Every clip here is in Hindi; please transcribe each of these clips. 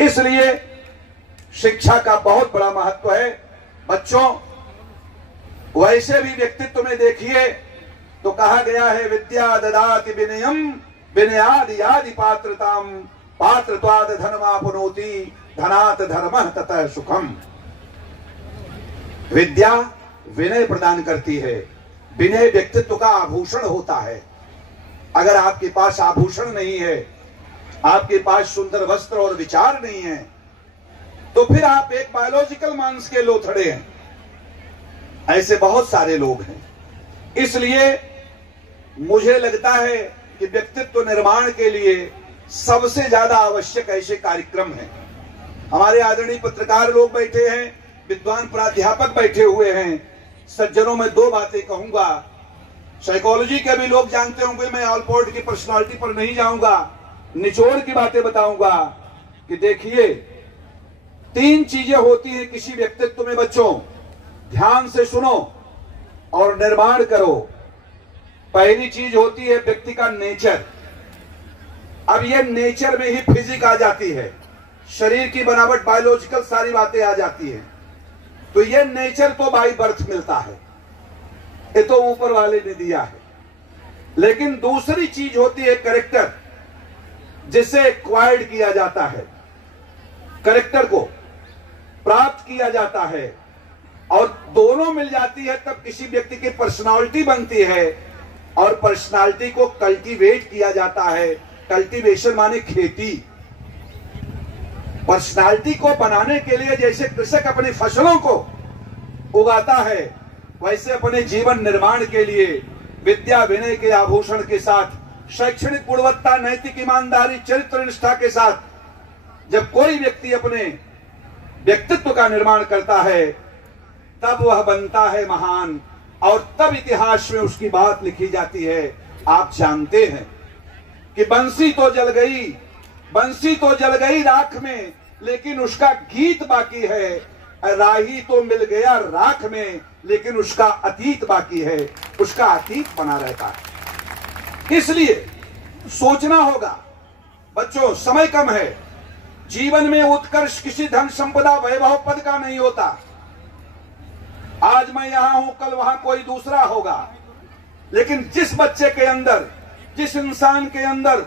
इसलिए शिक्षा का बहुत बड़ा महत्व है। बच्चों, वैसे भी व्यक्तित्व में देखिए तो कहा गया है, विद्या ददाति विनयम विनयादि यादि पात्रताम पात्रत्वाद धर्मापनोति धनात् धर्मः ततः सुखम। विद्या विनय प्रदान करती है। विनय व्यक्तित्व का आभूषण होता है। अगर आपके पास आभूषण नहीं है, आपके पास सुंदर वस्त्र और विचार नहीं है, तो फिर आप एक बायोलॉजिकल मांस के लोथड़े हैं। ऐसे बहुत सारे लोग हैं। इसलिए मुझे लगता है कि व्यक्तित्व निर्माण के लिए सबसे ज्यादा आवश्यक ऐसे कार्यक्रम हैं। हमारे आदरणीय पत्रकार लोग बैठे हैं, विद्वान प्राध्यापक बैठे हुए हैं। सज्जनों में दो बातें कहूंगा। साइकोलॉजी के भी लोग जानते होंगे, मैं ऑलपोर्ट की पर्सनालिटी पर नहीं जाऊंगा, निचोड़ की बातें बताऊंगा कि देखिए, तीन चीजें होती हैं किसी व्यक्तित्व में। बच्चों, ध्यान से सुनो और निर्माण करो। पहली चीज होती है व्यक्ति का नेचर। अब ये नेचर में ही फिजिक आ जाती है, शरीर की बनावट, बायोलॉजिकल सारी बातें आ जाती है। तो ये नेचर तो बाय बर्थ मिलता है, ये तो ऊपर वाले ने दिया है। लेकिन दूसरी चीज होती है कैरेक्टर, जिसे एक्वायर्ड किया जाता है, कैरेक्टर को प्राप्त किया जाता है, और दोनों मिल जाती है तब किसी व्यक्ति की पर्सनालिटी बनती है। और पर्सनालिटी को कल्टीवेट किया जाता है। कल्टीवेशन माने खेती। पर्सनालिटी को बनाने के लिए जैसे कृषक अपनी फसलों को उगाता है, वैसे अपने जीवन निर्माण के लिए विद्या विनय के आभूषण के साथ, शैक्षणिक गुणवत्ता, नैतिक ईमानदारी, चरित्र निष्ठा के साथ जब कोई व्यक्ति अपने व्यक्तित्व का निर्माण करता है, तब वह बनता है महान, और तब इतिहास में उसकी बात लिखी जाती है। आप जानते हैं कि बंसी तो जल गई, बंसी तो जल गई राख में, लेकिन उसका गीत बाकी है। राही तो मिल गया राख में, लेकिन उसका अतीत बाकी है, उसका अतीत बना रहता है। इसलिए सोचना होगा। बच्चों, समय कम है। जीवन में उत्कर्ष किसी धन संपदा वैभव पद का नहीं होता। आज मैं यहां हूं, कल वहां कोई दूसरा होगा। लेकिन जिस बच्चे के अंदर, जिस इंसान के अंदर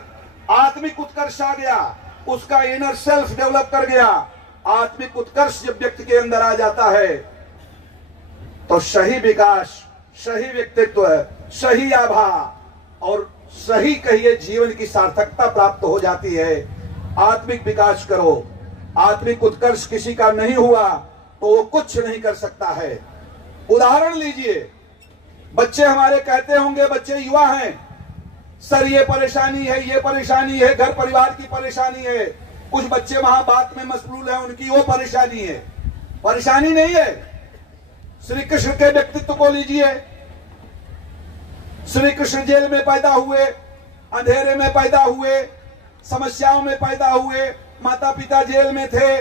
आत्मिक उत्कर्ष आ गया, उसका इनर सेल्फ डेवलप कर गया, आत्मिक उत्कर्ष जब व्यक्ति के अंदर आ जाता है, तो सही विकास, सही व्यक्तित्व, सही आभा और सही कहिए जीवन की सार्थकता प्राप्त हो जाती है। आत्मिक विकास करो। आत्मिक उत्कर्ष किसी का नहीं हुआ तो वो कुछ नहीं कर सकता है। उदाहरण लीजिए, बच्चे हमारे कहते होंगे, बच्चे युवा हैं, सर ये परेशानी है, ये परेशानी है, घर परिवार की परेशानी है। कुछ बच्चे वहां बात में मशगूल हैं, उनकी वो परेशानी है। परेशानी नहीं है। श्री कृष्ण के व्यक्तित्व को लीजिए। श्री कृष्ण जेल में पैदा हुए, अंधेरे में पैदा हुए, समस्याओं में पैदा हुए, माता पिता जेल में थे,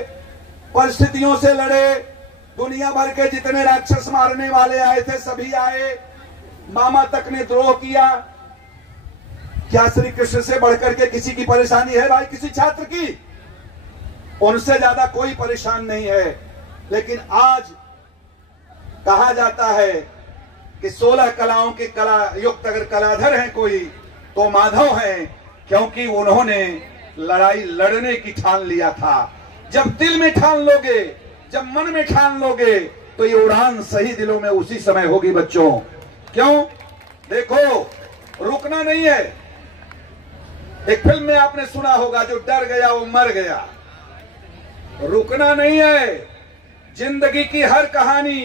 परिस्थितियों से लड़े, दुनिया भर के जितने राक्षस मारने वाले आए थे सभी आए, मामा तक ने द्रोह किया। क्या श्री कृष्ण से बढ़कर के किसी की परेशानी है भाई? किसी छात्र की? उनसे ज्यादा कोई परेशान नहीं है। लेकिन आज कहा जाता है कि 16 कलाओं के कला युक्त अगर कलाधर हैं कोई, तो माधव हैं, क्योंकि उन्होंने लड़ाई लड़ने की ठान लिया था। जब दिल में ठान लोगे, जब मन में ठान लोगे, तो ये उड़ान सही दिलों में उसी समय होगी बच्चों। क्यों? देखो, रुकना नहीं है। एक फिल्म में आपने सुना होगा, जो डर गया वो मर गया। रुकना नहीं है। जिंदगी की हर कहानी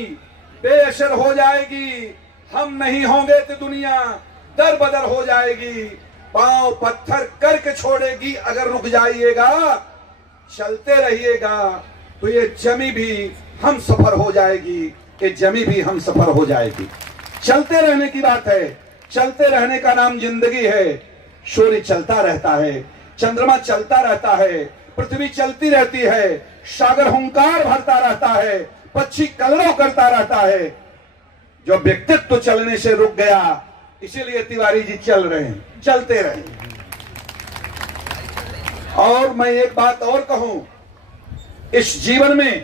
बेअसर हो जाएगी। हम नहीं होंगे तो दुनिया दर बदर हो जाएगी। पांव पत्थर करके छोड़ेगी अगर रुक जाइएगा। चलते रहिएगा तो ये जमी भी हम सफर हो जाएगी, ये जमी भी हम सफर हो जाएगी। चलते रहने की बात है। चलते रहने का नाम जिंदगी है। सूर्य चलता रहता है, चंद्रमा चलता रहता है, पृथ्वी चलती रहती है, सागर हुंकार भरता रहता है, पक्षी कलरव करता रहता है। जो व्यक्तित्व चलने से रुक गया, इसीलिए तिवारी जी चल रहे हैं। चलते रहे। और मैं एक बात और कहूं, इस जीवन में